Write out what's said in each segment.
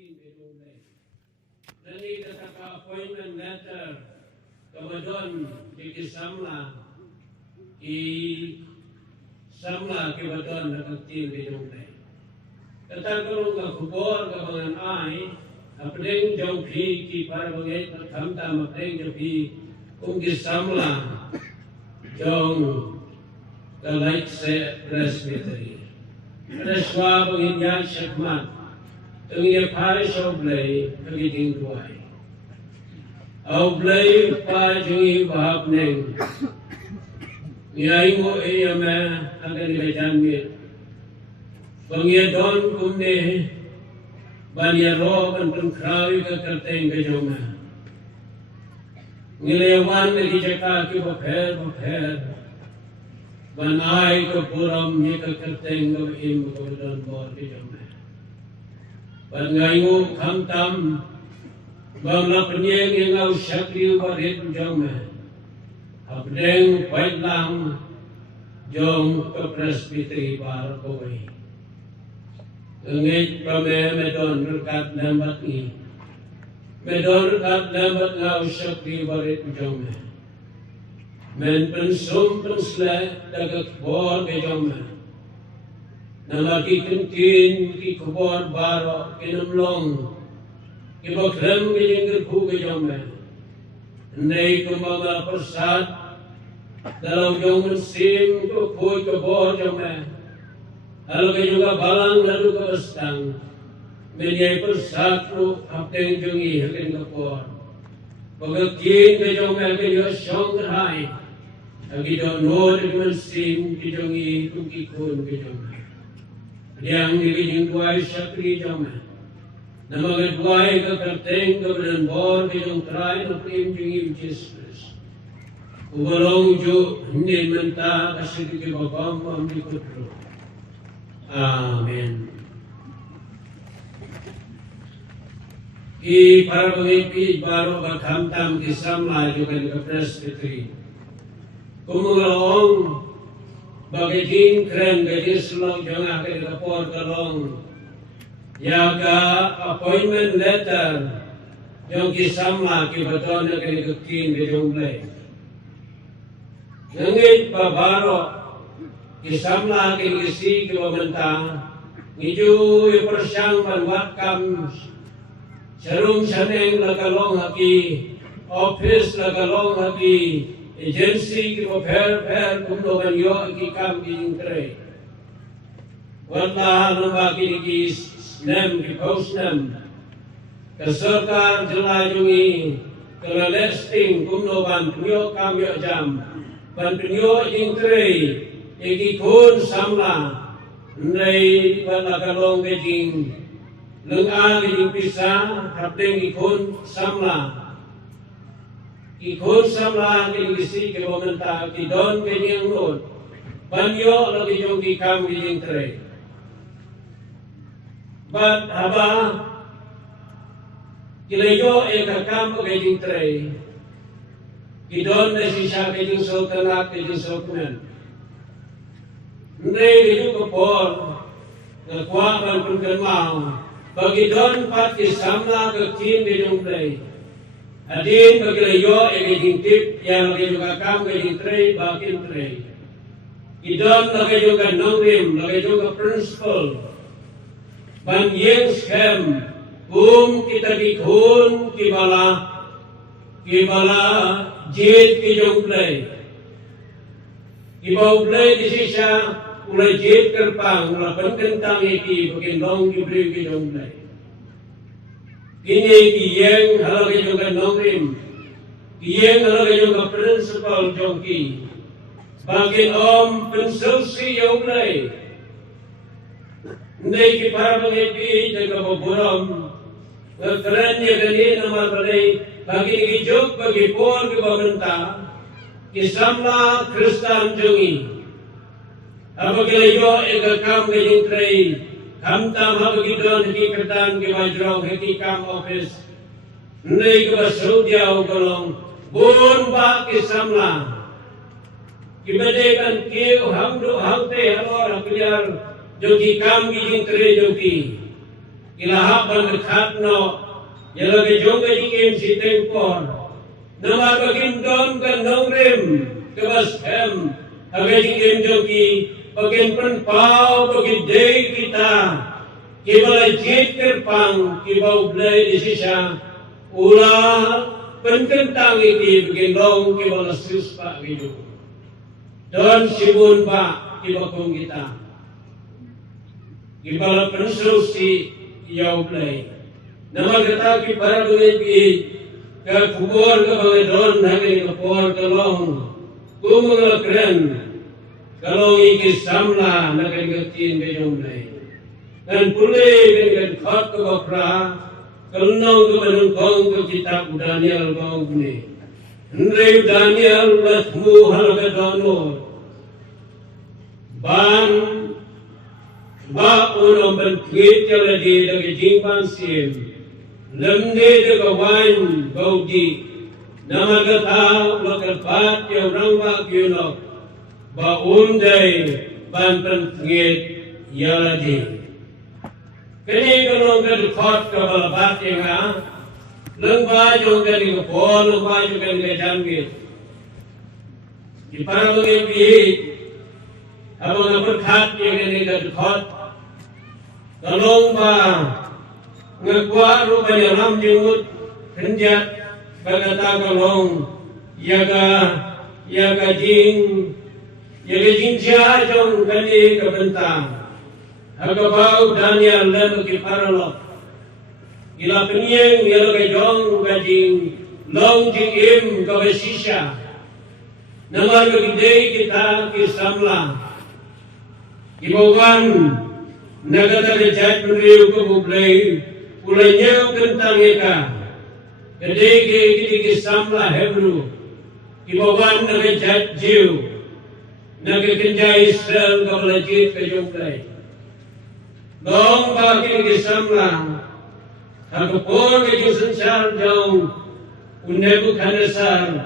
kin bedung le. Nani kata appointment letter kemudian di samla kemudian nak kin bedung le. Kata kalau nggak kubur kebangan ai, apalagi jauh ki para bagai terkam apalagi jauh di samla jauh kelait se presbytery. Reswa penginjak syakmat, tengia parish oblay kegiting duai. Oblay pa jungi bahap neng, niai mo iyama akan dibejanmir. Pengia don kumne, bania roh antun krawi kekerteng kejoma. Ngilewan lagi jaka ki bapher. Banai ke puram ye ke kerteng ke im ke dan bor ke jamai. Ban ngayu kham tam bangla penyeng yang ngau syakri warit jamai. Abdeng paitlang jom ke presbytery bar koi. Ngej pame medon rekat lambat ni. Medon rekat lambat ngau syakri warit jamai. Men pensum pensle dagak bor bejoma. Nama ki kubor baro kinamlong. Ki bakrem bejengker ku bejoma. Nei kumama persat dalau jong sim ku kui ke bor joma. Halo ke juga balang lalu ke bestang. Menyai persat lu apeng jongi hakin ke bor. Bagakin bejoma ke yo syong terhai. Agi do no dengan sim kijongi kuki kun kijong. Yang dijing duai syakri jong. Nama duai ke kerteng ke badan bor kijong trai no prim jongi Jesus. Ubalong jo hindi menta kasih ke babam am dikutro. Amen. I para pengipi baru bakham tam kisam laju kan ke presbytery. Kumulong bagi jin keren bagi selong jangan ke kapor kalong yaga appointment letter yang kisama ki beton ke kin ke jongle ngit babaro kisamla ke isi ke benta ngiju persang banwakam serum saneng lakalong haki office lakalong haki agency ki per kumlo banyo ki kam ki ingkre wala namba ki nem ki post nem ka sarkar jala jungi kala listing kumlo ban punyo kam yo jam ban punyo ingkre ki kun samla nei wala kalong bejing lengang ki pisa hapdeng ki kun samla ikut samla ke isi ke momenta ki don ke yang lot banyo lagi jong ki kam ki jing tre bat haba kileyo e ka kam ke jing tre ki don de sisa ke jing sultanat ke jing sultan nei de ko por na kwa ban pun kan mau bagi don pat ki samla ke kin de jong tre Adin baglayo egintip yang lagi juga kam egintre bakin tre. Idon lagi juga nongrim lagi juga principal. Ban yang scam kita dikun kibala jid kijong play. Ibau play di sisa ulai jid kerpang ulai penkentang iki bakin nong kibri kijong play. Kini kiyeng halau ke juga nongrim, kiyeng halau ke juga principal jongki, bagian om pensulsi yang mulai, nei ki para mengepi jaga boboram, kerennya kini nama balai, bagi ni jok bagi pon ke bawenta, kisamla Kristen jongi, apabila yo ekam ke jintrai. Ham tam hab gidon ki kertan ki wajrong ki kam office nei ke basaudia ukolong bun ba ki samla ki bede kan ki ham do ham te halor apiyar jo ki kam ki jing tre jo ki ilahap berdekat no, yang lagi jom ke jikim si tempor, nama bagian don ke nongrim ke baskem, agak jikim joki bagian penpau bagi day kita, kibala jit kerpang kibau blay di sisa, ulah penkentang iki bagian dong kibala sus pak gitu, don sibun pak kibakong kita. Kibala penseru si yau play. Nama kita kibara duit pi ke kubur ke bangedon hari ke kubur ke long. Kumul keren. Kalau iki samla nak kerjain bejong play. Dan pulih dengan khot ke bapra. Kalau ke menungkong ke kitab Daniel kau ni. Henry Daniel latmu hal ke donor. Ban ba uno bentwit yang lagi jingpan sim, lemde jaga wine baudi, nama kata lakarpat yang rangba kiono, ba undai ban bentwit yang lagi. Kini kalau berkhot kebalabat yang ah, lengba juga di kepol, lengba juga di jangkit. Di para mengipi, abang berkat yang ini berkhot. Kalong ba ngagwa rupanya ram jengut kenjat bagata kalong yaga jing siya jong kani kabentang agabau Daniel lem ki paralok ila penyeng yaga jong gajing long jing im kabesisya nama gede kita kisamla ibawan Nagata kejat meriu ke bublai, ulainya kentang eka. Kedai ke samla Hebrew, ibawan kejat Jew, naga kenjai Israel ke belajit ke jumlai. Dong bagi ke samla, hakapur ke jusansar jauh, Nebuchadnezzar,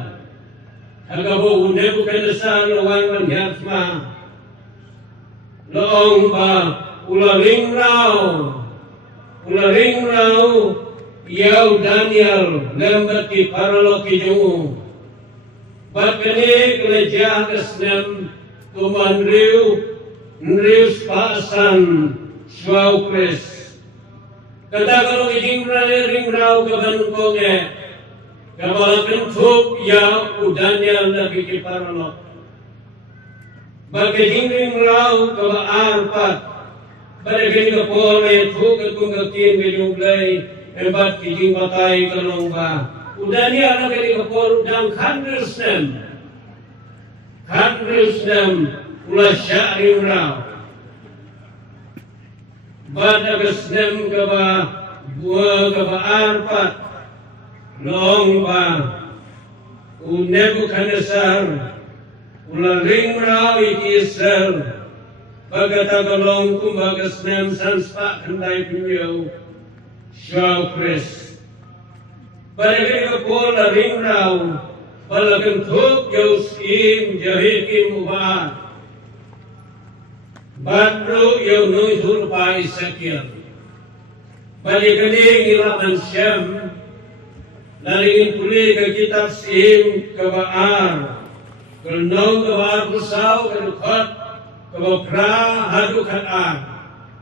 hakapo Nebuchadnezzar lawan manhyatma, long ba ularing rau, yau Daniel lembat ki paralok ki jungu. Bakane kelejah kesnem tuman riu spasan suau kres. Kata kalau ijing ring rau kebanukongnya, kabala kentup yau Daniel lagi ki paralok. Bakane ring rau kaba arpat. Bagaimana ke pola yang tu ketung ketin bejumlai empat kijing batai kalong ba. Udah ni anak ke pola dang khandresnem ulah syari rau. Bada kesnem ke ba buah ke ba arpat long ba. Nebuchadnezzar ulah ring rau iki Israel. Bagata kalong kumbaga snem sanspa kendai punyau syau kres. Bagaimana pola ring rau, balakan thuk yau sim jahikim ubat. Badru yau nui thurpai sakir. Bagaimana ngiraman syam, lalingin pulih ke kitab sim kebaar. Kenong kebaar pusau kedukot. Kalau pra hadu kata,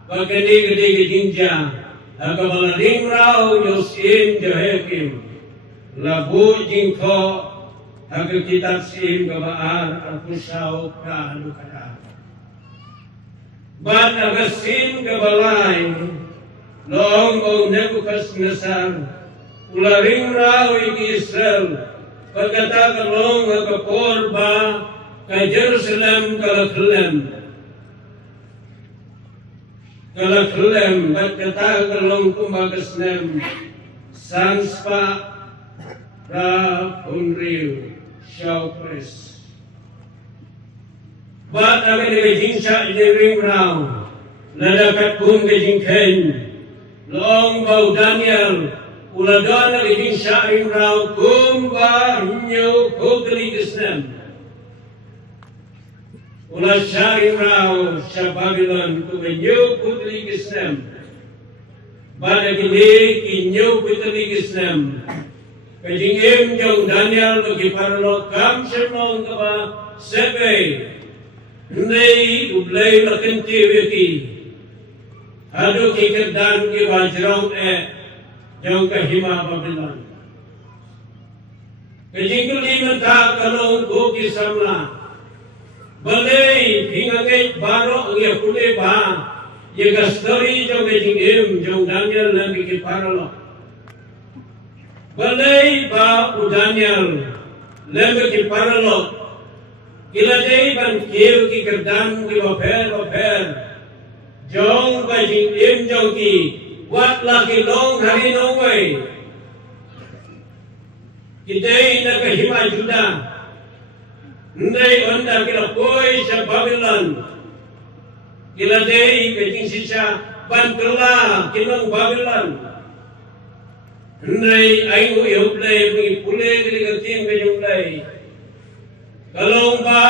bagani gede jinja, agak ring rau yosim jahekim, labu jingko, agak kitab sim kebaar arpusau pra hadu kata. Bat agak sim kebalai, long bau Nebuchadnezzar, ula ring rau iki Israel, berkata kalong agak korba, ke Jerusalem kalakhlem. Kalakhlem berkata kalong kumagasnem sanspa ra unriu syawpres. Bat kami nagajing siya ring rau, nadakat kung gajing ken, long bau Daniel, uladon nagajing siya ring rau, kumba hinyo kukaligasnem. Ulah syari rau sya Babylon tu menyu putri Islam. pada kini kinyo pitali Islam. Kajingim jong Daniel bagi parlo kam senong kaba sebe. Nei ublay lakinti wiki. Adu ki kerdan ki wajrong jong kahima Babylon. Kajingkuli menta kalong ko ki samla. Balay hingangai baro ang yakule ba. Yaga story jong kajingim jong Daniel nabi ki parlo. Balay ba u Daniel nabi ki parlo. Kilajay ban kiyo ki kerdan ki waper. Jong kajingim jong ki wat laki long hari nongway. Kitay na kahima Juda. Ndai onda kila koi sa Babylon. Kila day kajing sisa bantula kinong Babylon. Ndai ayu yublay bungi pule kili katim kajunglay. Kalong ba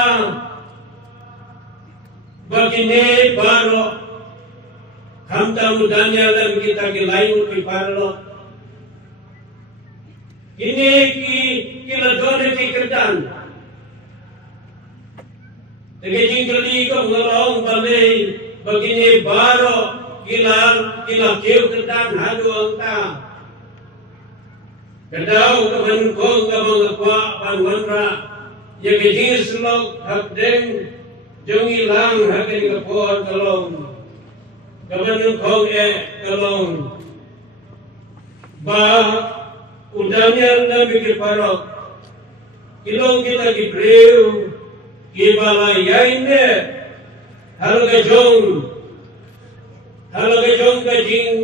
bagine baro kamta mu Daniel dan kita kilayu ki parlo. Kini kila done ki kerdan. Tegajing kali ko ngalong balay bagine baro kila kiu kerdan hadu angta. Kedau kaman kong kabang akwa panwanra. Yang kejing selok hak deng jong ilang hak deng kapor kalong. Kaman kong kalong. Ba udanya nabi kiparok. Kilong kita kipriu. Kibalayain ne. Halo kajong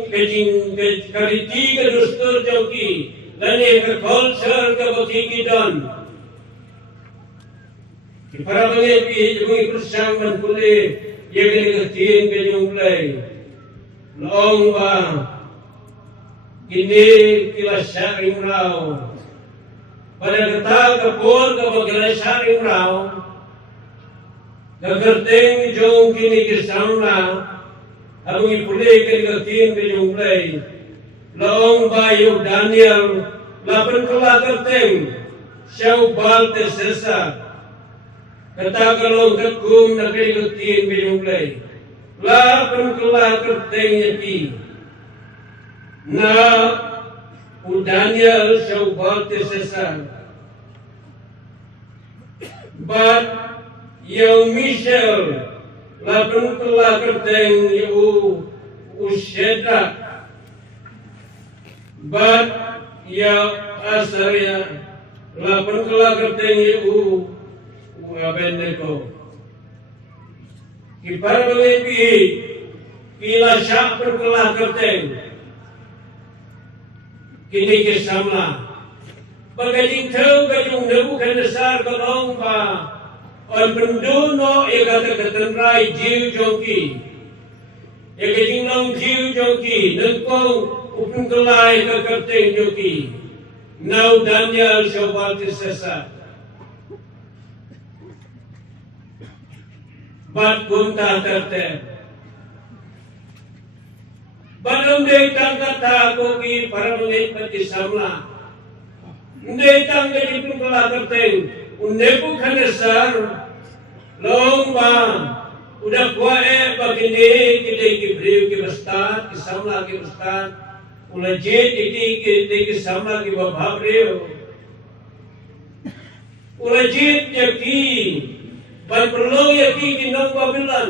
kajing kariti kadustur joki. Lani culture kabakikidon. Para mengepi jumui bersang menpule yang ngertiin ke jumlai. Long ba kini kila syaring rau. Pada kata kapur kabakila syaring rau. Nagerting jong kini kisang na. Abang ipule ke ngertiin ke jumlai. Long ba yung Daniel lapan kala kerting. Siyaw balte sesa. Kata kalau kekum nak ikutin bijumlay, lapan kelah kertengnya ki. Na udanya syaubat tersesat. But yang Michel lapan kelah kertengnya usyeda. But yang Asaria lapan kelah kertengnya Abednego. Kipar mengepi kila syak perkelah kerteng. Kini kesamla. Bagajing tau kajung Nebukadnesar kalong ba. On penduno ia kata ketenrai jiu jongki. Ia kajing long jiu jongki. Nengkong upun kelai ke kerteng jongki. Nau Daniel syawati sesat. Bat kunta tertib. Balong detang kata koki para mengikut samla. Detang ke jipun kelah terteng. Nebukadnesar lomba udah kuat begini kita kibriu kibestat kisamla kibestat ulajit iki kisamla kibababriu ulajit yaki ban perlu yaki kinong Babylon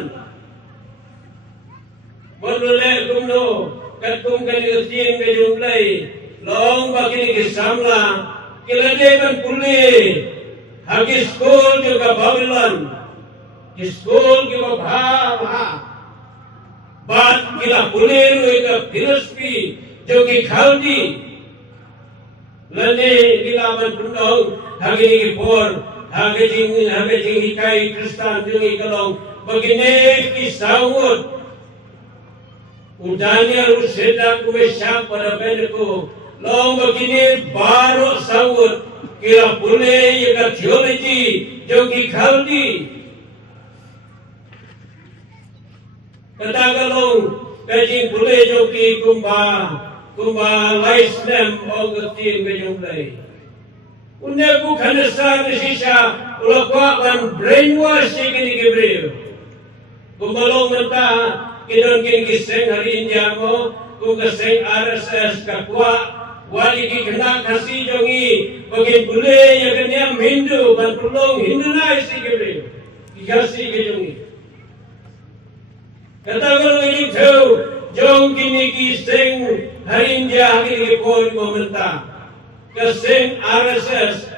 boleh kumno katum kanirtin kejumlai long bagini kisamla kiladeban pulih hagi school juga Babylon school juga Bhava bat kila pulih juga Philistine jogi Khaldi lane dilaman pundong hagi ni por hagi jing hikai Kristan jogi kalong begini kisahut udahnya rusedak kumesyak pada beneku long begini baru sahut kira pulih juga theology jogi Khaldi kata kalong kajing boleh joki kumba laisnem ongetin kajung play. Unya ku khanasa sisa ulakwan brainwash kini Gabriel. Kumalong menta kidon kini kiseng hari India mo ku kiseng RSS kakwa wali ki kena kasi jongi bagin bule ya kenya Hindu ban pulong Hindu na isi Gabriel. Kasi jongi. Kata kalau ini tahu jong kini kiseng hari India kini kepon momenta. Kasing RSS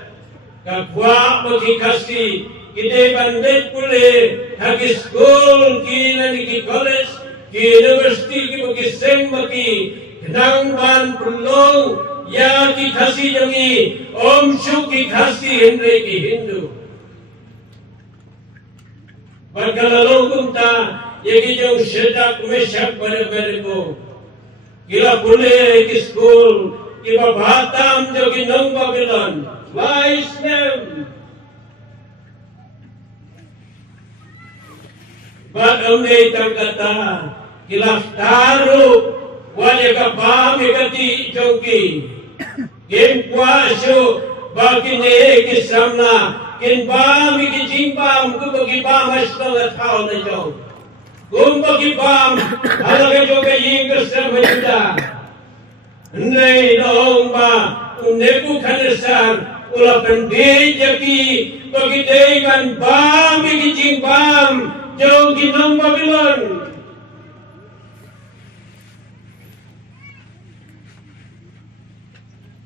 kakwa bagi kasih kita bandit pule hagi school kina di college ki university ki bagi seng bagi kenang ban pulong ya ki kasih jangi om shu ki kasih Henry ki Hindu bagalalau kunta ya ki jong sedak mesyak pada ko kila pule ki school Iba Batam jogi nong Babylon, wise name. But only tangkata kilaf taru wale kabam ikati jogi. Kim kuasu bagi ne kisamna kin bam ikijimbam kubagi bam asnga thau na jong. Kumbagi bam alaga joga yingasam hajuda. Nei dong ba uneku khanesar ula pendei jaki bagi deikan bam ikijing bam jong ginong Babylon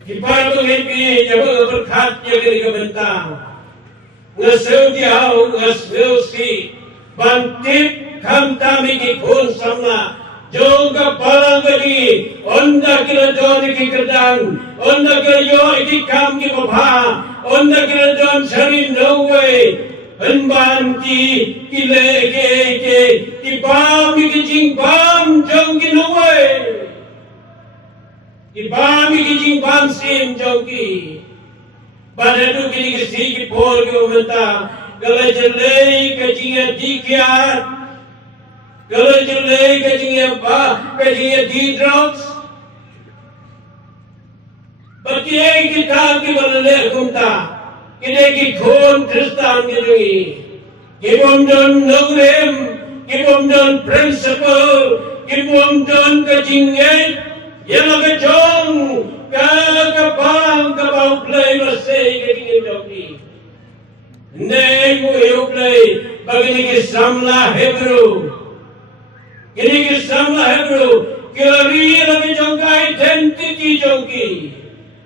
kiparu hepi jabo berkat jagi kebentang ngaseu diau ngaseu si bantip kam tami ki pun samna Joga palang gadi, onda kira jon iki kedang, onda kira yo iki kam ki bapa, onda kira jon sari no way, enban ki leke ki bam iki jing bam jong ki no way, ki bam iki jing bam sim jong ki, pada tu kini kisi ki por ki umenta, kalau jelai kajingnya dikiat. Kalau julai kajingnya di drugs, bagi kita boleh kumta, kita khon Kristen kiri, kita don nogram, kita don principle, kita don kajingnya, yang lagi jong, kabang play masih kajingnya joki, negu play bagi ni samla Hebrew. Ini kisah Hebrew, kiri lagi jongka identity jongki.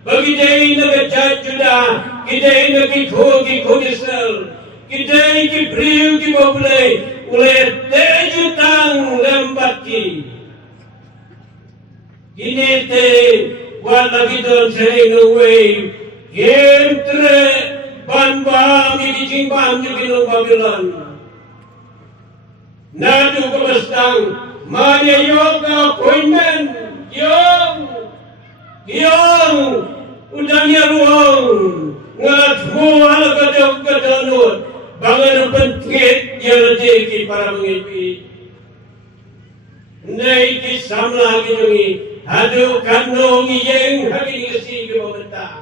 Bagi dia ini jat juda, kita ini kudisel, kita ini beriu ki boleh, oleh tejutang lembat ki. Ini te, buat lagi don sering away, kentre ban bam iki jimbam iki nang Babylon. Nadu kebestang, maya yoga appointment, yong, udangnya ruang, ngat mual kadang-kadang bangan pentingit yang lagi para mengipit. Nei ki samla ki nungi, hadu kandung yang hagi ngasi ke pemerintah.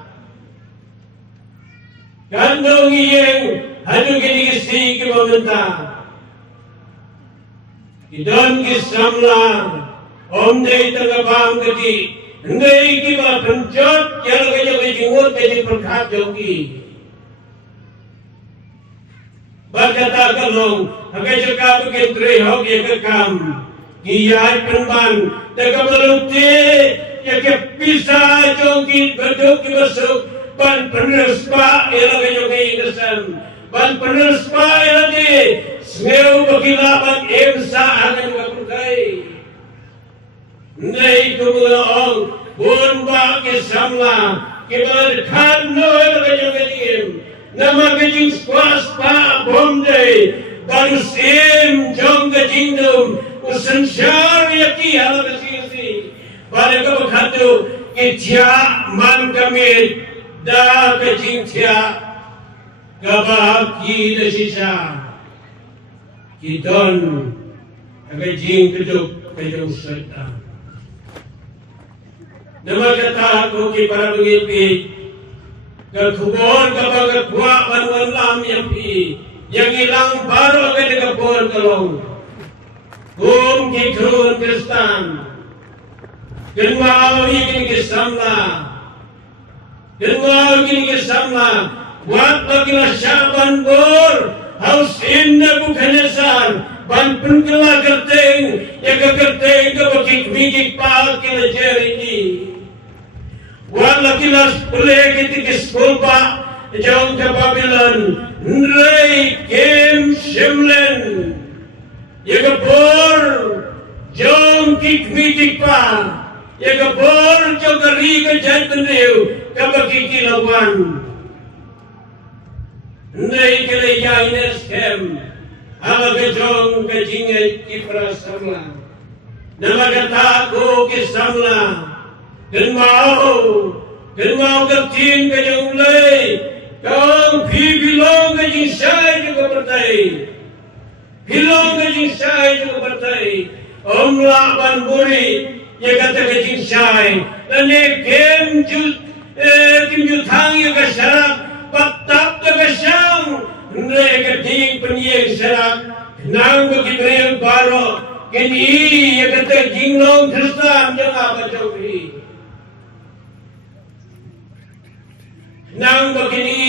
Kandung yang hadu kini ngasi ke pemerintah. Idon ki samla om dei tagabam gati nei ki ba penjot yang lagi jingut jadi perkat jogi berkata kalong agai jaka bikin tre hok ye kekam ki yai penban tagabalute ye ke pisa jogi berduk ki besuk ban penespa yang lagi jogi ingesan ban penespa yang lagi Smeu bagilaban emsa akan kapukai. Nei kumulaong bunba kisamla kibar kano kajong nama kajing squas pa bomday baru sim jong kajingdom usan syariati hal kasisi pada kabakatu kitya man kami da kajing tya kabaki da sisa Kidon agai jing keduk kejong serta. Nama kata aku ki para pengipi kekubur kapal kekuat banuan lam yang pi yang hilang baru ke kekubur kelong. Ki kurun Kristan kenwau ikin kisamla kenwau ikin kisamla buat bagilah syaban bor haus inna Bukhanesar ban penkela kerteng yang kerteng ke bakik mikik pal kila jeriki buat lakilas boleh ketika sekolah jauh ke Babylon nrei kem shemlen yang kebor jauh kik mikik pal yang kebor jauh keri ke jantan riu ke bakik kilawan nrei kila yainas kem ala kejong kejingai kipra samla nama kataku kisamla kenmau kertin kejong lei kau bilong kejing syai juga bertai bilong kejing syai juga bertai om laban buri ya kata kejing syai dan kem jutang ya kasyarak patap ya kasyang mereka ting penyeng serak nang bagi mereka baru kini ya kata jinglong Kristan jangan apa jauhi nang begini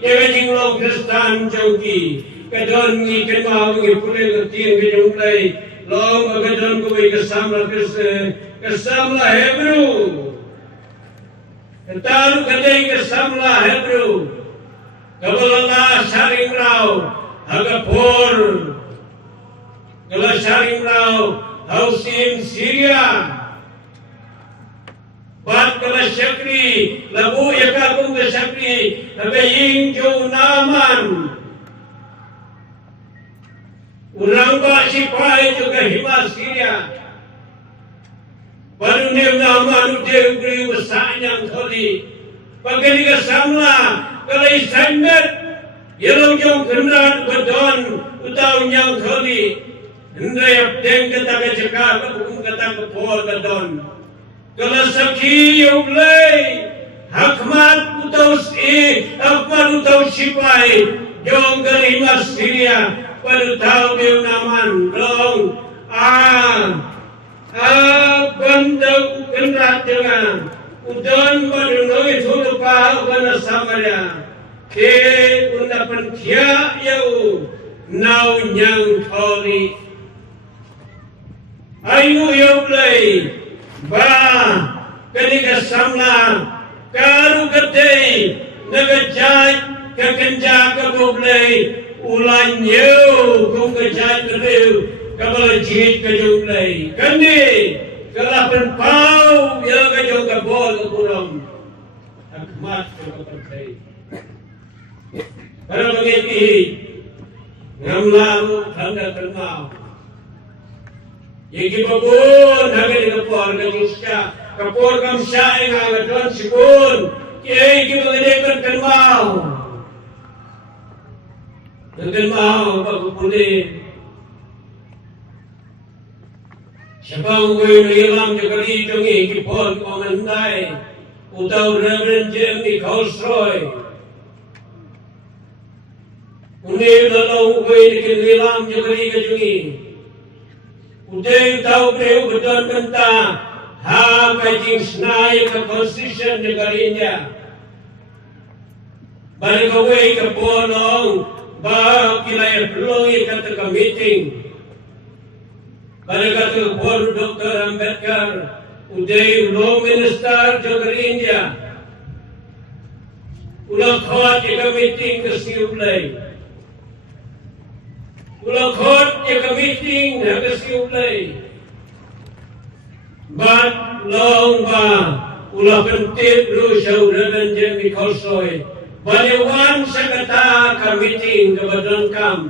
ya kata jinglong Kristan jauhi kadon ni kenal ni pulih keting kejumpai long kadon kuwi kesamla Kristen kesamla Hebrew ketaru kadai kesamla Hebrew kabalala saring rau agapor kala saring rau hausin Syria bat kala syakri labu yakakung ke syakri nabaying jo naman urang ba sipai juga hima Syria baru ne naman udah beri usahanya kali pakai kesamla kalau isangat yang jauh kenal bedon utau nyang kali hendai abdeng kata kecekar bukan kata kepol bedon kalau saki yoblay hakmat utau hakmat utau sipai jauh kelima Syria pada tahu dia naman long bandau kenal dengan udon baru noi thulu pa bana samarya ke unapan kia yau nau nyang tholi ayu yau play ba kenika samla karu kete nagajai kekenja kaboblay ulan yau kung kajai kereu kabala jit kajublay kani kalapan pau yang kajong kabol kurang akmat kapatai para mengerti ngamlamu tanda termau yang kibabun hagan kapor kajusya kapor kamsya yang agadon sibun kiai kibanginekan termau bagupulin Siapang gue nilam jagari jongi kipon komandai utau Reverend Jeremy Colsroy unir dalau gue nilam jagari jongi udai utau preu beton benta ha kajing snai ke constitution jagari India balik gue ke ponong ba kilai pelongi kata ke meeting pada kata Paul Dr. Ambedkar uday Law Minister Jogger India ulang khot eka meeting ke siuplay ulang khot eka meeting ke siuplay bat long ba ulang pentit lu syaudaran Jeremy Colsroy baliwan sakata ka meeting ke badan kam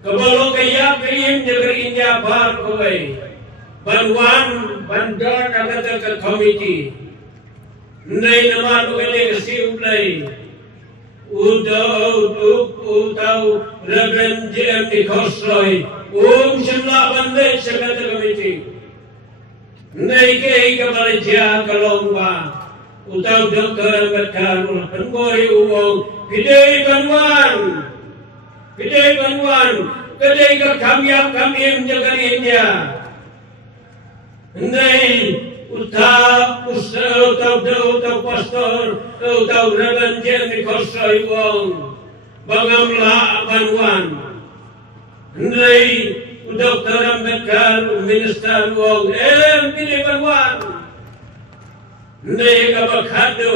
Kabalo kaya kayim Jogger India bar kawai banwan bandar agad ke committee nai naman kene kasi uplay utau Reverend Jeremy Colsroy Shimla Bandit Shakata Committee. Nake Kabalaja Kalomba, Utau Doctor Ambedkar, Pangori Uwong, Pidei Banwan, Kadai Kamyap Kamim Jagan India. Nay, Utau Pastor, Utau Reverend Jeremy Costa Uwong, Bangamla Banwan. Nay, Dr. Ambedkar, Minister Wong, Pidei Banwan. Nay, Kabakado,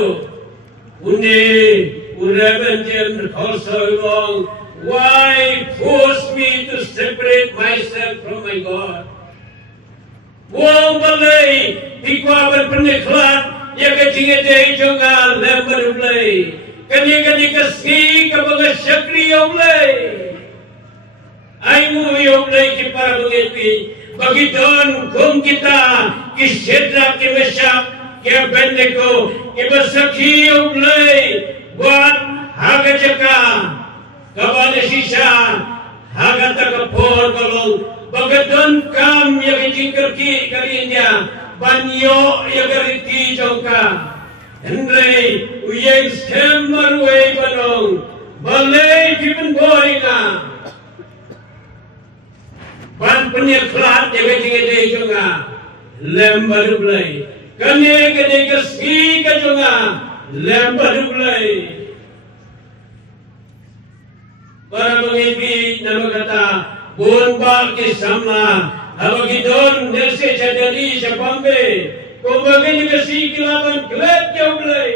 Reverend Jeremy Costa Wong. Why force me to separate myself from my God? Wong balay, pikwa berpeniklat, ya kecing-kecing jonga lembar ulay. Kani kasih kabaga syakri ulay. Aimu ulay ki para bengepi, bagi don kum kita, ki Shadrach, ki Meshach, ki Abednego, ki Basakhi ulay, buat haga jaka. Kabada sisa, hagata kapor kalong, bagadon kam ya kejingkerki kalinya, banyo ya gariti jongka. Hendrei uyeng stemmer way banong, balay pipen boyna. Ban penyeklat ya kejingete jonga, lembar ulay. Kane keski kajonga, lembar ulay. Para mengipi nama kata Bonbal ke sama Habagidon Nerse Chadali Shapambe Kumbagin Kasi Kilaban Klet Jauhlai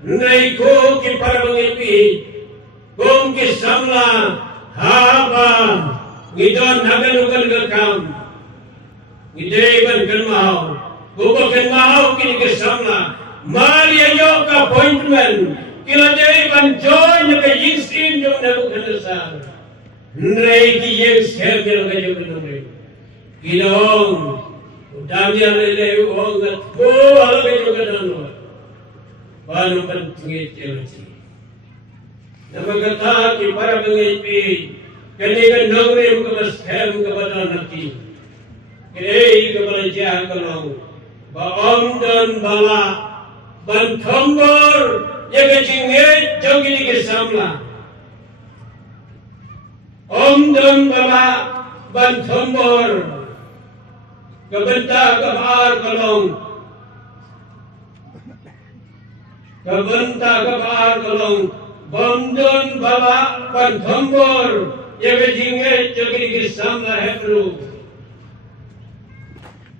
Naiko ki para mengipi Kum ke samla Haba Ngidon Haganukan Gakam Ngideban Kenmau Kubakan Mau Kini ke samla Maria yok appointment kila day ban join ka yins in yung Nebuchadnezzar nrei ki yes kemel ka yung nore kilong Daniel le ong at ko ala ka yung kanano paano pantingit yelati namagata ki para mangipi kanigan nore yung kamas kem kabata nati kaya kabalaja kalong baong dan bala ban thambor yaga jinge jogini ke samla om dam bala ban thambor kabenta kabar kalong bom don bala ban thambor yaga jinge jogini ke samla hebru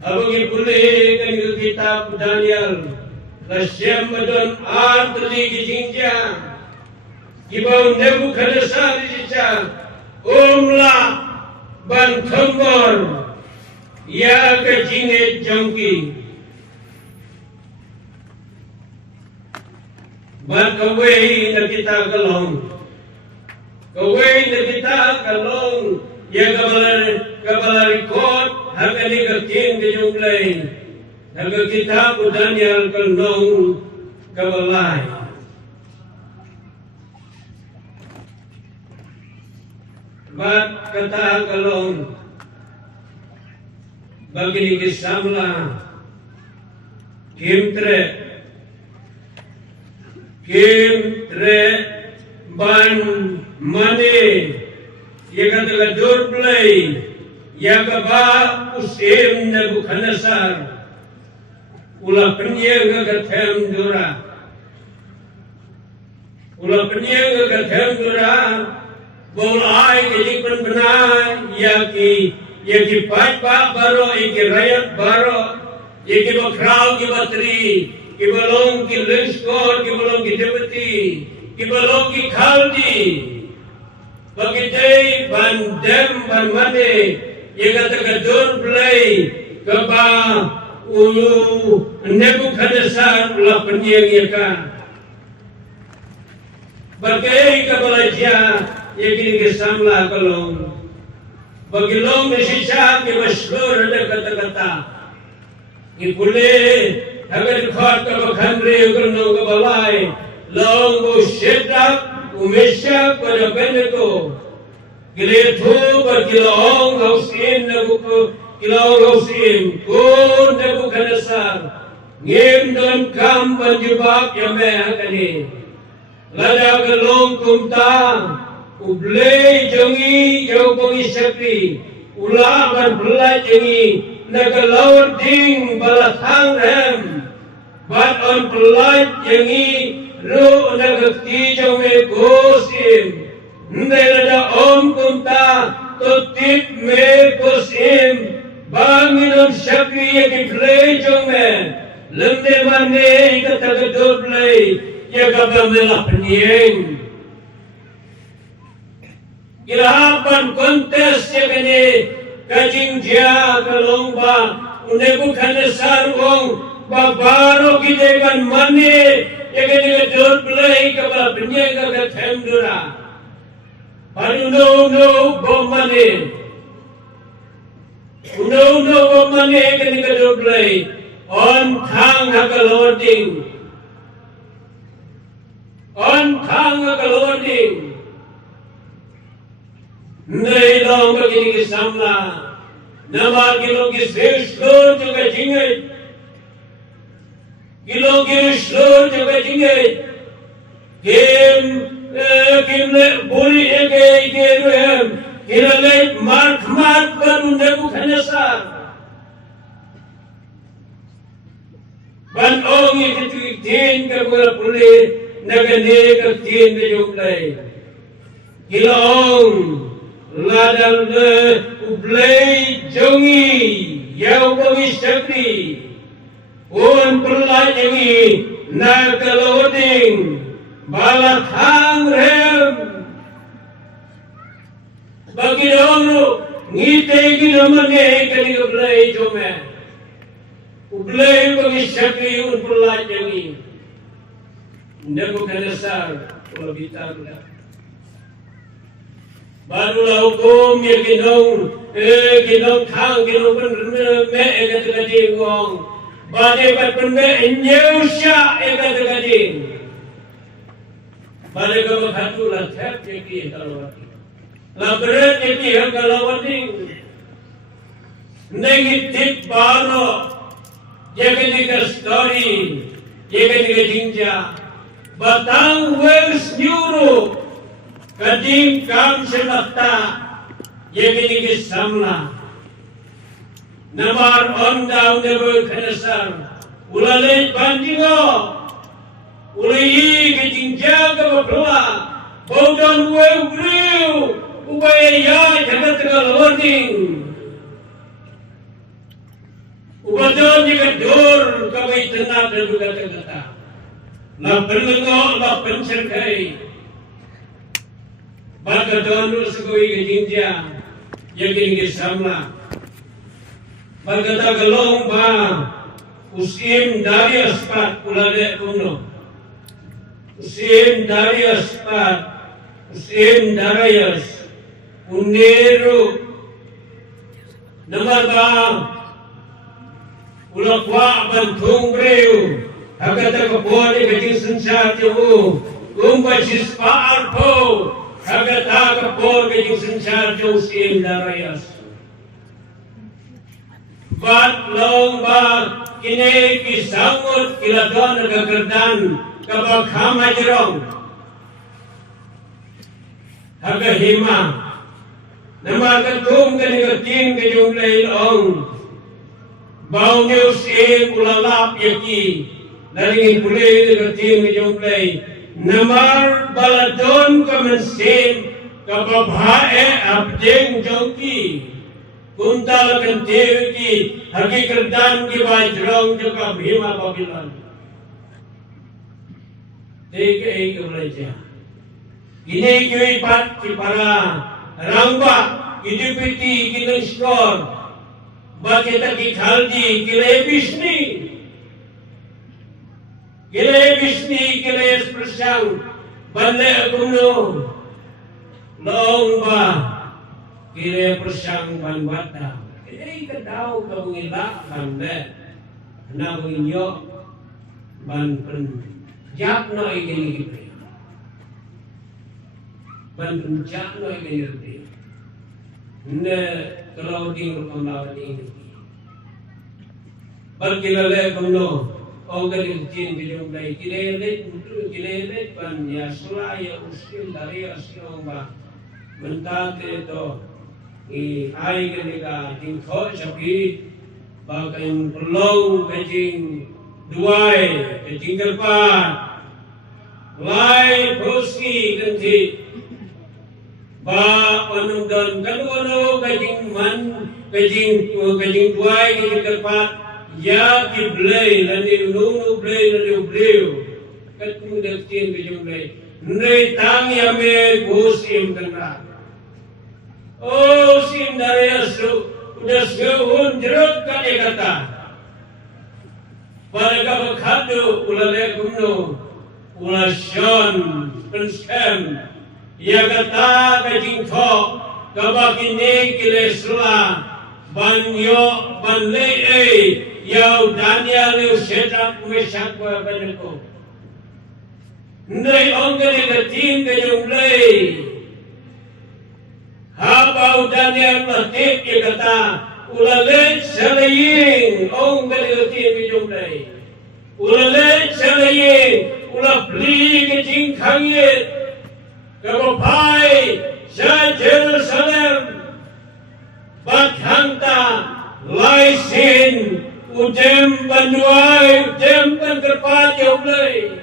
abagi pule kan kitab Daniel Rasyam madon artli kijingja Kibau Nebuchadnezzar disisa Umla ban thambor Ya kejinge jongki Ban kawai na kita kalong Ya kabalarikot Hakani kaking kejumlay Naga kitab Daniel kalong kabalay. Bat kata kalong bagi kisamla kimtre ban mane ya kata durplay ya kaba usim Nebuchadnezzar Ula penyeng agatem dura Bol ai kejipan benar Yaki pajpa baro Yaki rakyat baro Yaki bakrau ki batri Ki balong ki leskor Ki balong ki deputi Ki balong ki khaldi Bagitay bandem ban mane Yaka tagadur play Kaba Ulu Nebuchadnezzar la penyengirkan Bagai kabalaja Yakin kesamla kalong Bagilong mesisya Ki masyur ada kata-kata Ipule Hagar khot kabakhandri Ukarno kabalay long go Shadrach, Meshach, and Abednego. Giletu berkilong hausim Nebuchadnezzar, kilong hausim, kun Nebuchadnezzar, ngim don kam banjubak yameh kani. Lada gelong kumta, ublei jongi yau bongi sepi, ulaban belai jongi, nagalawar ding balathang rem, bat on belai jongi, ru nagakti jome gosim. Ndelada om kumta totip me kosim banginom syakri yaki play jome lemde mane kata play yaga melah penyeng ilapan kontes yakane kajing dia kalongba Nebuchadnezzar wong babaro kidegan mane yakane play kabala penyeng kaga temdura. No bomane. No bomane kenika doblay. On thang hakaloding. On thang hakaloding. Nay long begini samla. Nama kilo kisir slow juga jingai. Kilo slow juga jingai. Game kimle buri ege ruhem kirale mark baru Nebuchadnezzar ban ongi ketin ke bola puli nagane ketin bejumlai kilong ladal de ublai jongi yau bongi sakri un pelai jongi nagaloding balathang rem bagi dahulu ngite gidamane kani ublai jome ublai bagi syakri un pelaj jangi Nebuchadnezzar lebih tahu barulah hukum yang ginong thang ginong me kata jingong badai pat me Indonesia kata jing Balik ke satu lah tap jadi kalawati, lah berat jadi kalawati. Negatif baru, jaga jaga story, jaga jaga jinja, batang wes nyuru, kadim kam semata, jaga jaga samla. Namar onda Nebuchadnezzar, ulalai banjiro. Ulai ketinggian ke bawah, baudon weu ubaya jaga tegal warning, ubadon jaga dor kami tenang dan juga tegata, lah berlengok lah pencerkai, bagadon segoi ketinggian, yang ini samla, bagata gelong ba, usim dari aspat ulade kuno. Usim Darius Uniru Namabang Ulakwa Bantung Breu Hagata Kaponi Beting Sensar Jomu Umbachis Paalpo Hagata Kaponi Beting Sensar Jomu Usim Darius Bat Long Ba Kine Kisangut Kiladon Nagagardan Kapag hamajirong haga hima namagatum kanigatim kajumlay ilong bau news ulalap yaki naringin pulay negatim kajumlay namar baladon kamansim kapabhae abdeng jongki kuntala kantiwiki hagi kerdan ki bajrong joka bhima babilan Eke belajar. Ini kiri pat para rangba idupiti kita skor. Bagi taki khaldi kile bisni kile persang bande akumno longba kile persang banbata. Ini kedau kau ngilak bande, nak mengyok ban pen jak noi gini gitu. Bantu jak noi gini gitu. Ne kalau di rumah ini. Bagi lele kono, orang kerjin bijung lei, kile pan ya sulaya usil dari asyong ba, mentate to, ai gini ka tingkau sapi, bagian pelong kajing duai, kajing kerpat, lai proski ganti, ba panungdan kanu kajing man, kajing duai, kajing kerpat. Ya kiblay lani nunu blay lani blay kat mudah tin bijung blay nei tang ya me gosim kena oh sim dari asu udah sehun jerut kane kata pada kabakadu ulale kumno ulasyon penskam ya kata kajing tho kabakine kilesla banyo banlei Yau Daniel eu sedap mesak badanku. Nei ongge ketin ke jumlai. Habau Daniel latip ye kata ulale selayin ongge ketin ke jumlai. Ulale selayin ulah beli ke jingkang ye. Kapai sa Jerusalem. Bakhanta laisin ujem banduai, ujem bankerpat jauhlai.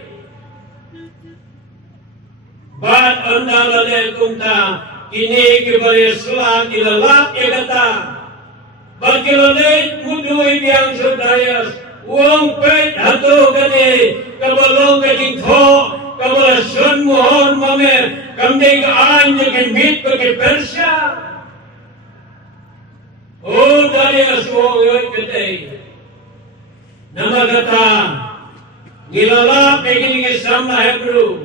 Bat andalale kumta, kini kibari selang ilalak ya kata. Bat kilale mudui biang sudayas, uang pet hatu kani, kabalong kajing tho, kabalasun mohon mame, kamdeng aan jakin mit bagi Persia. Oh dari asuang yoy ketay. Nama kata ngilalap begini kesamna Hebrew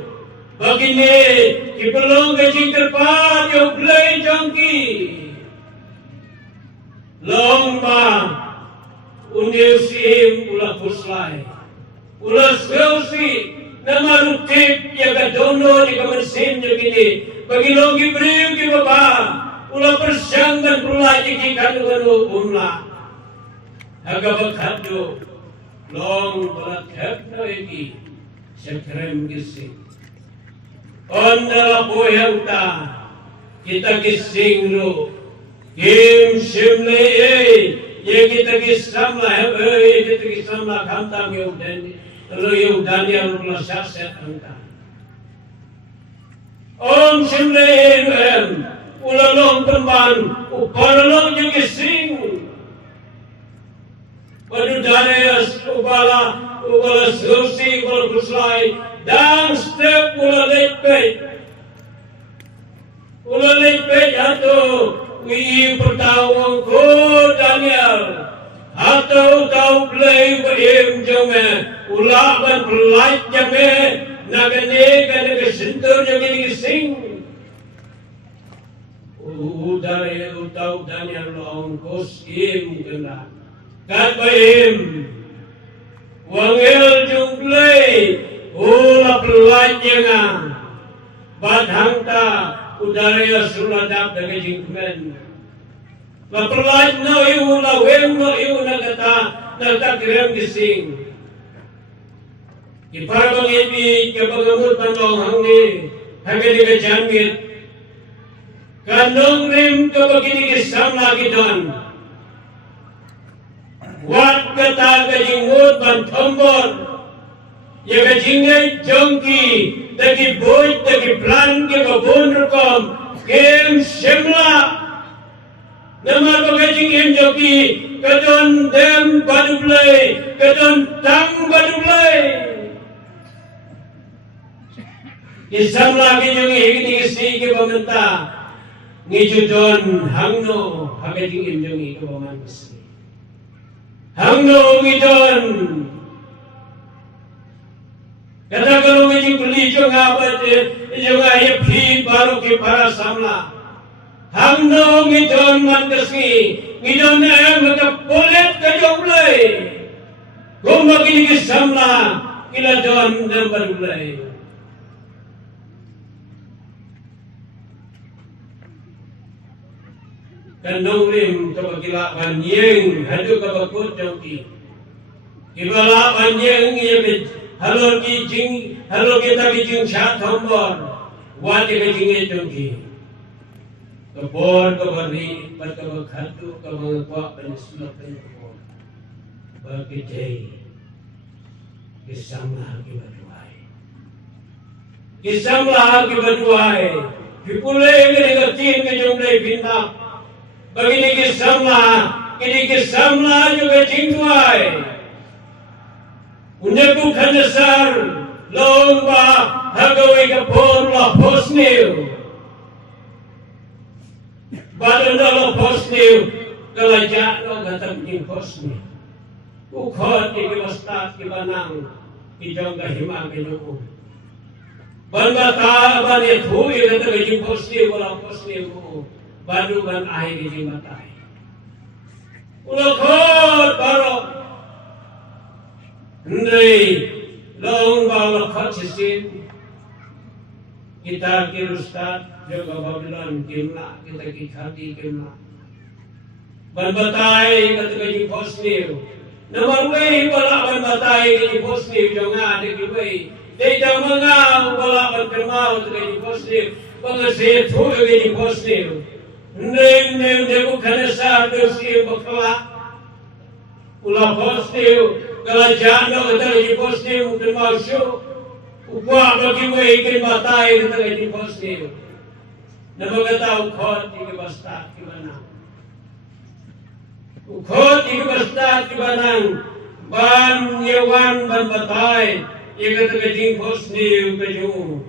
begini kipelong kecing terpat yang play jangki lomba unil sim ulah puslai ulah seusi nama rutip ya kadono di kemensin begini bagi longi beriu ki bapa ulah persyang dan pulai jikikan dengan umlah agak berkado long balat hep na egi sekrem gising ondala poyang ta kita gising ro kim shimle ye kita gisam la hep kita gisam la khamta me udan lo ye udan ya ro la sase anta om shimle em ulalong pemban uparalong ye gising Padudanias ubala susi ubala puslai dan step ulalit pej atau wi pertawang ko Daniel atau tau play beim jome ulaban pelait jame nagane gane kesentur jame sing udare utau Daniel long kosim kena kat baim wangel jumplay ula pelajanga badhangta udaya suladap dengan jingmen la pelaj no iu la wem no iu nagata nagta kirem gising iparabang ibi kapagamut panong hangni hagani ka jangit kanong rim kapagini kisam lagi don Wat kata kajingut ban tombor, ya kajingai jongki, dagi boy, dagi plan ke babun rekom, kem semla, nama kajing jongki, kadon dem badublay, kadon tang badublay. Isam lagi jongi higini kisi ke pementa, ngijudon hangno, hakajing jongi ke pementa. Hangno ngidon kata kalau ngijing beli juga apa juga ya phi baru ke para samla hangno ngidon mantesi ngidon maka polet ke joblay gomba kini ke samla kila don number mulai. Kan nong rim coba kila banjeng hadu ka bakut jongki. Kibala banjeng ye be halor ki jing halor kita ki jing chat thombor wati ki jing ye jongki. Kebor kebari bar kebkhatu kebwa penislo penko. Bagi jai kisamlah ki baduai. Kisamlah ki baduai. Kipulai ki ngatin ki jonglei bina. Begini kisamlah juga jingwai. Uneku khanasar lomba hagawai kapor la posniu. Badanda la posniu kalajak lo gatam jing posniu. Ukhot ki wastat ki banang ki jongga hima ki nuku. Banbata bani thui gatam jing posniu wala posniu. Baru ban air di matai. Ulakot barok. Hendai long bawa khacisin. Kita kirustat juga Babylon kimla kita kihati kimla. Ban batai kata kaji posniu. Nama wei bala ban batai kaji posniu jonga de kiwei. De jamanga bala ban kermau kaji posniu. Pengasih tu kaji posniu. Neng khanasar dosi bakla ula postiu kalajano katagi postiu termasuk upah bagi wei matai katagi postiu namagata ukhot di basta kibana ukhot di basta kibanang ban yewan ban batai ye katagi postiu kaju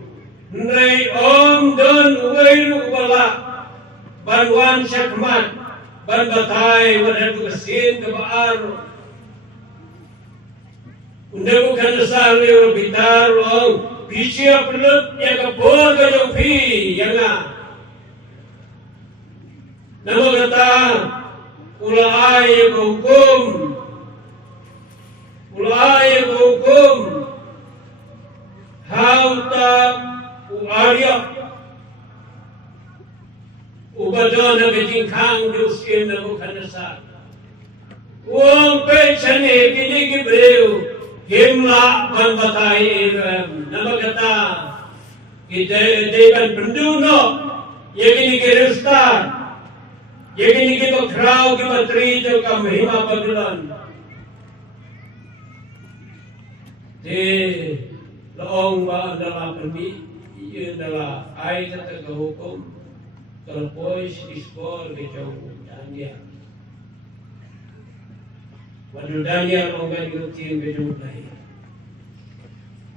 nei om don wei rubala Banwan syakmat, ban batai, wadadu kesin kebaar. Undaku kanasar leo bitar long, bisya pelut yang kapur kajong pi, yang nama kata, ulai hukum, hauta uarya. Ubadon na kajing kang duskin na mukhanasar. Uang pechane kinigibreu, himla ban batai iram. Namagata, devan penduno, yagini kirustar, yagini kibakrau kibatrijo kam hima Babylon. De loong ba adalah permi, iya adalah ay kata hukum. Terpois diskor ke jauh Daniel. Waduh Daniel orang diutin ke jauh lain.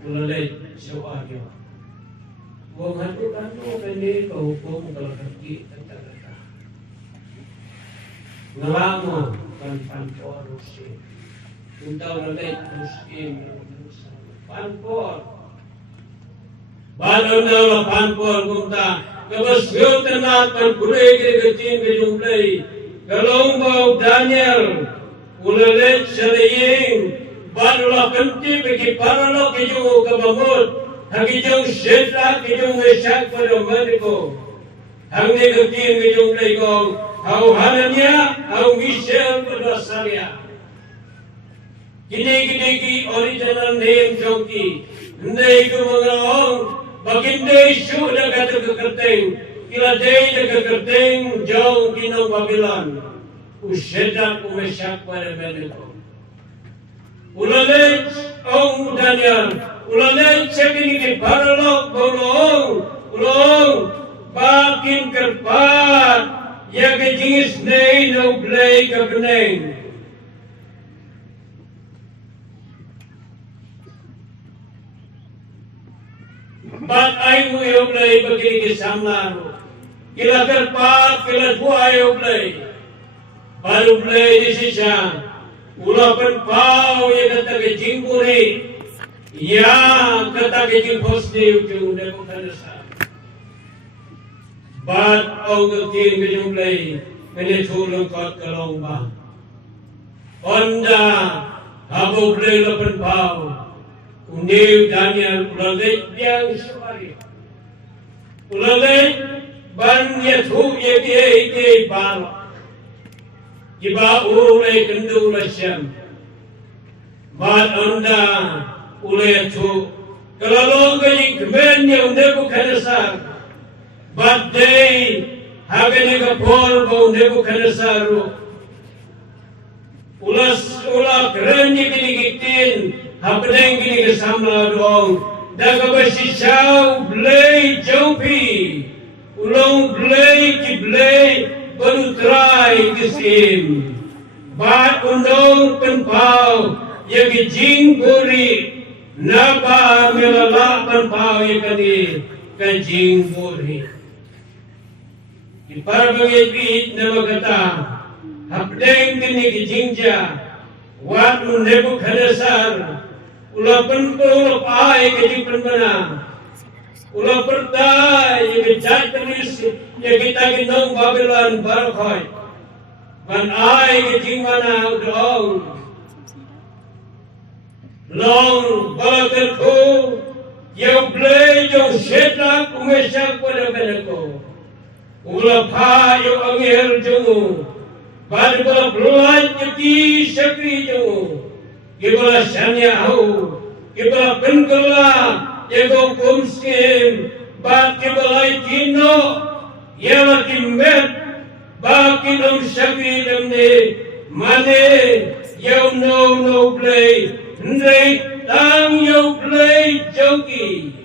Mulai sewa dia. Bukan tu kan tu beli ke hukum kalau kaki kata-kata. Ngelama kan pampor Rusia. Untuk mulai Muslim pampor. Baru nama pampor kumta. Kebasyo tenat kan pulai ke kecil ke jumlai. Kalau bau Daniel, ulelet sereying, barulah kenti bagi paralog ke jung kebangun, hagi jung syedra ke jung mesak pada mereka. Hangi kecil ke jumlai kong, hau hananya, hau Michelle pada saya. Kini ki original name jongki, ndai ku mengalong. Baginda isu dah kata kekerteng, kila day dah kekerteng jauh kinong Babylon. Usyeda kumesak pada mereka. Ulalej ong Daniel, ulalej sekini ke paralog ulong, bakin kerpat, ya ke jingis nei no blay ke beneng. Bat ay mo yoblay bagi kisamlan. Kila kerpat, kila dua yoblay. Baru blay di sisa. Ulapan pau ya kata ke jingkuri. Ya kata ke jingkos di ujung demo kanasa. Bat au kekin ke yoblay. Kene tulung kot kalong ba. Onda, habo blay lapan pau. Undiu Daniel ulalay yang syawari. Ulalay ban yathu yake bar. Iba ulay kendu lasyam. Mat anda ulay yathu. Kalau gani kemen yang Nebuchadnezzar. But they hagani kapol bau Nebuchadnezzar. Ulah keren yang kini Hapdeng kini kesamla dong. Daga basi siyaw blay jaupi. Ulong blay ki blay baru try kisim. Bat undong penpau yagi jing buri. Napa melala penpau yakani ka jing buri. Para bangit nama kata hapdeng kini ki jingja. Watu Nebuchadnezzar ulah penpuluh pai ke penbana, ulah pertai yang kejat terus yang kita gendong Babylon barakoi, ban ai ke jingmana udong, long balaterku yang blay yang setak umesak pada beneko, ulah pai yang angel jongu, ban bala belat jadi sekri jongu. Kibala sanya hau, kibala penkala, yego kumskim, bat kibala kino, yala kimet, bat kilom syakri damne, mane, yau no play, ndre tang yau play joki.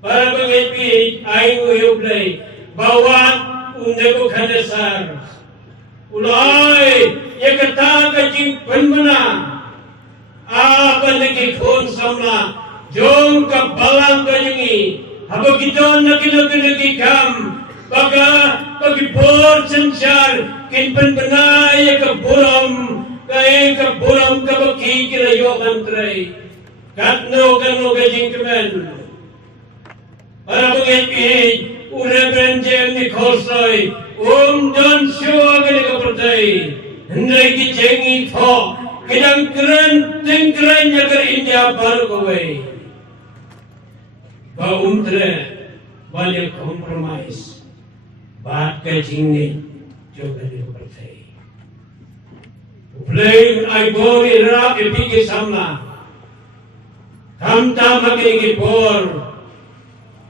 Para pengepit, aing yau play, bawat Nebuchadnezzar. Ulai, ya kata kajing penmana, apa lagi kon samla, jom ka balang kajengi, apa kita nak kam, baga bagi por sencar, kin penmana ya ka buram ka baki kira yo antrai, katno kajing kemen, para pengepit, urebenjem ni khosai. Dan siwa kini kepercai hendai ki cengi tho kidang keren jagar India baru kowe ba banyak kompromis bat ke cingni juga kepercai play I go in rap epiki samla kamta makini ki por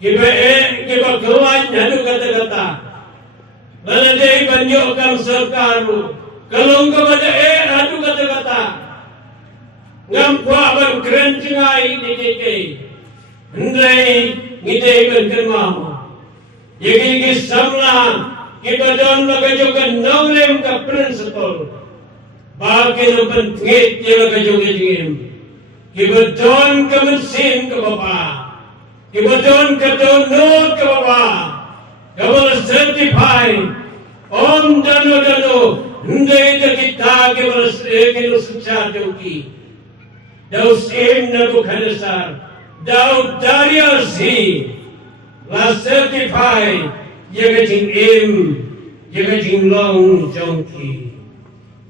kiba kewan hadu kata-kata Baladai banyak kam serkaru. Kalau engkau pada adu kata-kata. Ngampuak ban keren cengai di keke. Hendai ngidai ban kermau. Yagi samla. Kibadon lagajokan naulem ka principle. Bagi nampan ngit yang lagajokan jingim. Kibadon ka mensim ka bapa. Kibadon ka donor ka bapa. Kebal certified, om dano, ndai kita kebal kebal suci joki. Dau sem Nebuchadnezzar, dau Darius la certified, jaga jing long joki.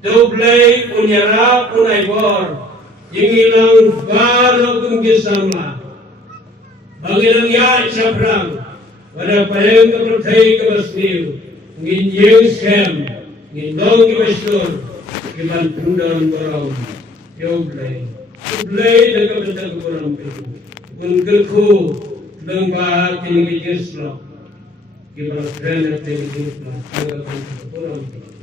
Dau blay unyara unai bor, jingilang baru kungkisamla. Bagilang ya caprang. Pada payung kepercayaan kebasniu, ngin yang scam, ngin dong kebasur, kiban pendang barang, yoblay dekat bentak barang itu, penggelku, dong bah kini kislah, kiban kena kini kislah, kiban barang itu.